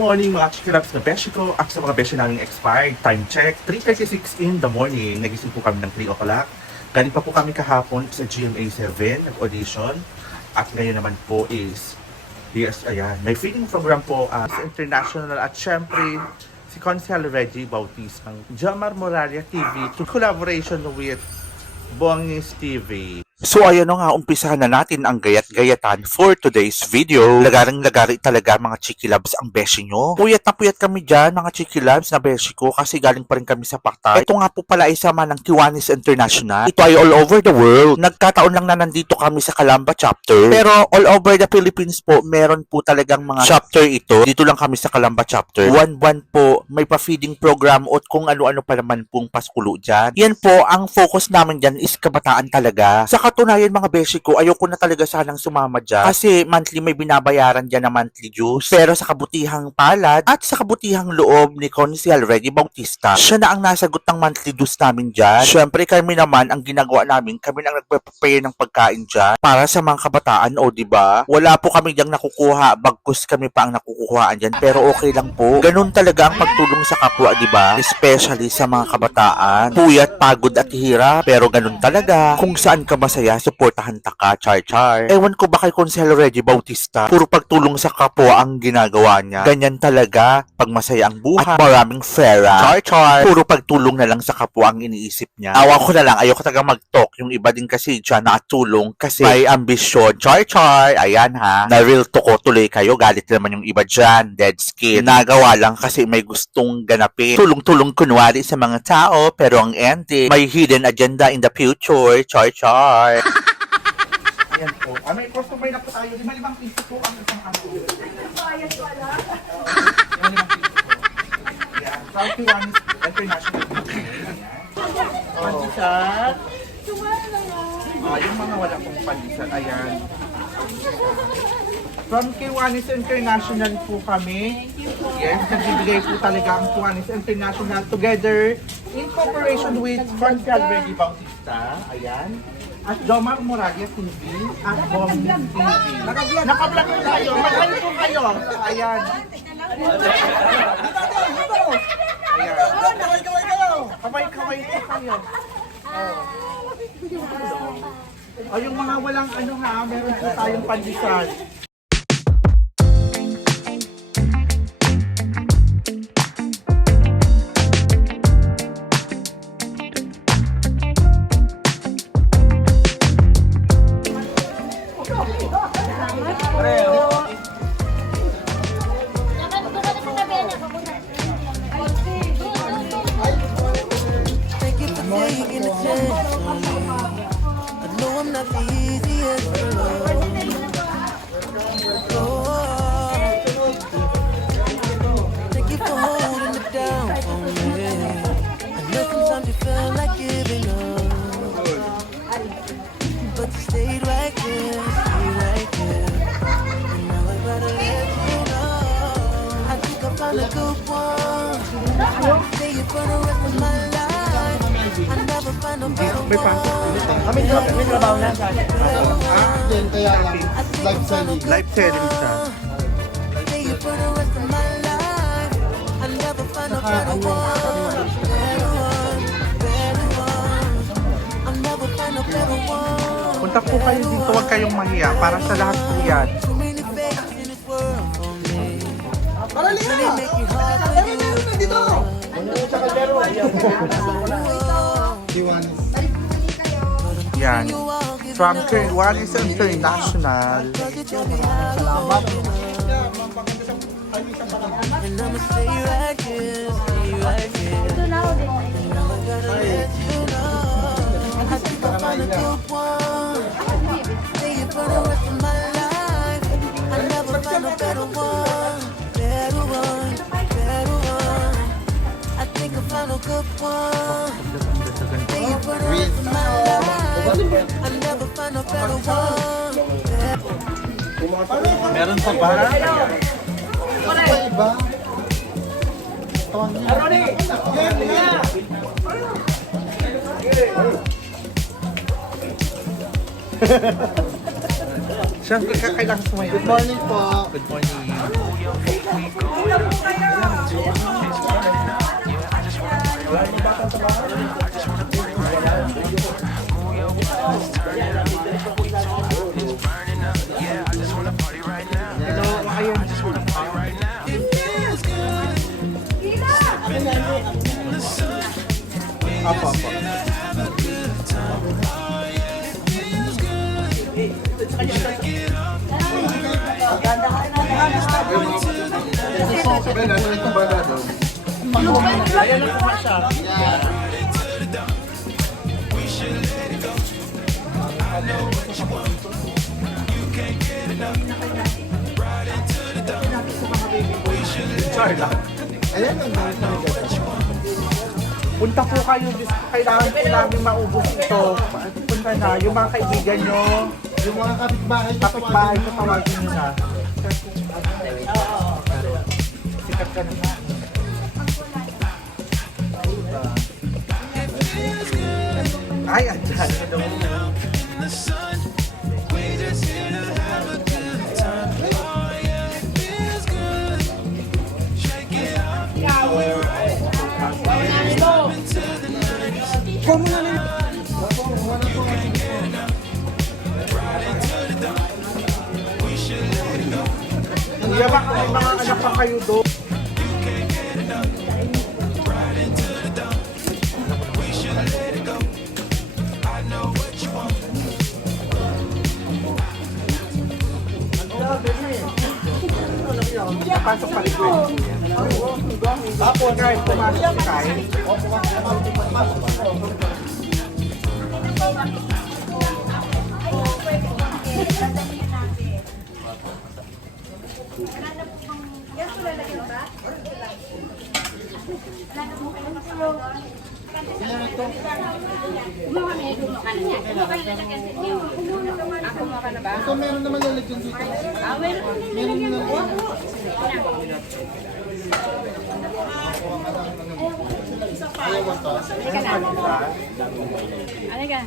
Morning mga chikilabs na beshi ko at sa mga beshi naming expired. Time check, 3:36 in the morning. Nagising po kami ng 3 o'clock. Galing pa po kami kahapon sa GMA 7, nag-audition. At ngayon naman po is, yes, ayan, may feeding program po sa international at syempre si Consel Reggie Bautista ng Jomar Moralia TV to collaboration with Bongis TV. So ayan nga, umpisahan na natin ang gayat-gayatan for today's video. Lagarang-lagari talaga mga Chiki Loves ang beshi nyo. Puyat na puyat kami dyan mga Chiki Loves na beshi ko kasi galing pa rin kami sa Pakta. Ito nga po pala ay sama ng Kiwanis International. Ito ay all over the world. Nagkataon lang na nandito kami sa Calamba chapter. Pero all over the Philippines po, meron po talagang mga chapter ito. Dito lang kami sa Calamba chapter. One po, may pa-feeding program at kung ano-ano pa naman pong paskulo dyan. Yan po, ang focus namin dyan is kabataan talaga. Sa katunayan mga beshi ko, ayoko na talaga sanang sumama dyan. Kasi monthly may binabayaran dyan na monthly dues. Pero sa kabutihang palad at sa kabutihang loob ni Consel Reggie Bautista, siya na ang nasagot ng monthly dues namin dyan. Siyempre kami naman, ang ginagawa namin, kami na ang nagpe-prepare ng pagkain dyan para sa mga kabataan, o diba? Wala po kami diyang nakukuha, bagkus kami pa ang nakukuhaan dyan. Pero okay lang po. Ganun talaga ang pagtulong sa kapwa, diba? Especially sa mga kabataan. Puyat, pagod at hirap. Pero ganun talaga. Kung saan ka masaya, suportahan ta ka, char-char. Ewan ko ba kay Consel Reggie Bautista, puro pagtulong sa kapwa ang ginagawa niya. Ganyan talaga, pag masaya ang buhay, at maraming fera. Char-char. Puro pagtulong na lang sa kapwa ang iniisip niya. Awa ko na lang, ayoko talaga mag-talk. Yung iba din kasi dyan nakatulong kasi may ambisyon. Char-char. Ayan ha. Na real to ko tuloy kayo. Galit naman yung iba dyan. Dead skin. Nagawa lang kasi may gustong ganapin. Tulong-tulong kunwari sa mga tao, pero ang ending, may hidden agenda in the future. Char-char. Ayan po. May customer na po tayo. 5 piso po ang isang ano. Bayad wala. 5 piso po. Ayan. South Kiwanis International. Pandesal. Yung mga wala pong pandesal. Ayan. From Kiwanis International po kami. Yes, nagbibigay po talaga ang Kiwanis International together in cooperation with Consel Reggie Bautista. Ayan. At Jomar Moralia TV at Bongis TV. Naka-vlog po kayo. Mag-vlog po kayo. Ayan. Ayan. Kaway-kaway po kayo. O yung mga walang ano ha, meron po tayong pandesal. Taking a chance on me. I know I'm not the easiest to love. Oh, thank you for holding it down for me. I know sometimes you felt like giving up, but you stayed right there, And now I gotta let you know. I think I found a good one. Stay here for the rest of my life. I never find a better one. May trabaho na sa akin. Kaya lang, live selling. Live selling siya. Stay here for the rest of my life. I never find a better one. I never find a better one. Punta po kayo dito, huwag kayong mahiya. Para sa lahat po yan. Too many faces in this world for me. Parali Really ka! make it hard for Meron you. meron na dito! Oh, Kiwanis. Yan. you all give From Kiwanis International. cause you tell me how you feeling. And I'ma stay right here, Ito na ako din. And now I gotta let you know. I think I found a good one. Stay here for the rest of my life. I never find a better one. Better one. I think I found a good one. Stay here for the rest of my life. I never find a better one. Meron pa ba? Ano iba? Tony. Siyempre, kailangan sumayo. Good morning po. Good morning. Apo, apo. Ben, ano ito ba na doon? Ayan na kuha siya. Char lang. Ayan ang dami sa Punta po kayo, kailangan po namin maubos ito. Punta na, yung mga kaibigan nyo, Yung mga kapitbahay ko kapitbahay ko, tawagin nyo na. Sikat ka na. Ay, andyan. Kuya, baka may mga anak pa kayo doon. Pasok pa rin. Apo, guys, pumasok si Kai. Ito meron naman lalagyan dito. Meron na Ayaw mo to. Halika.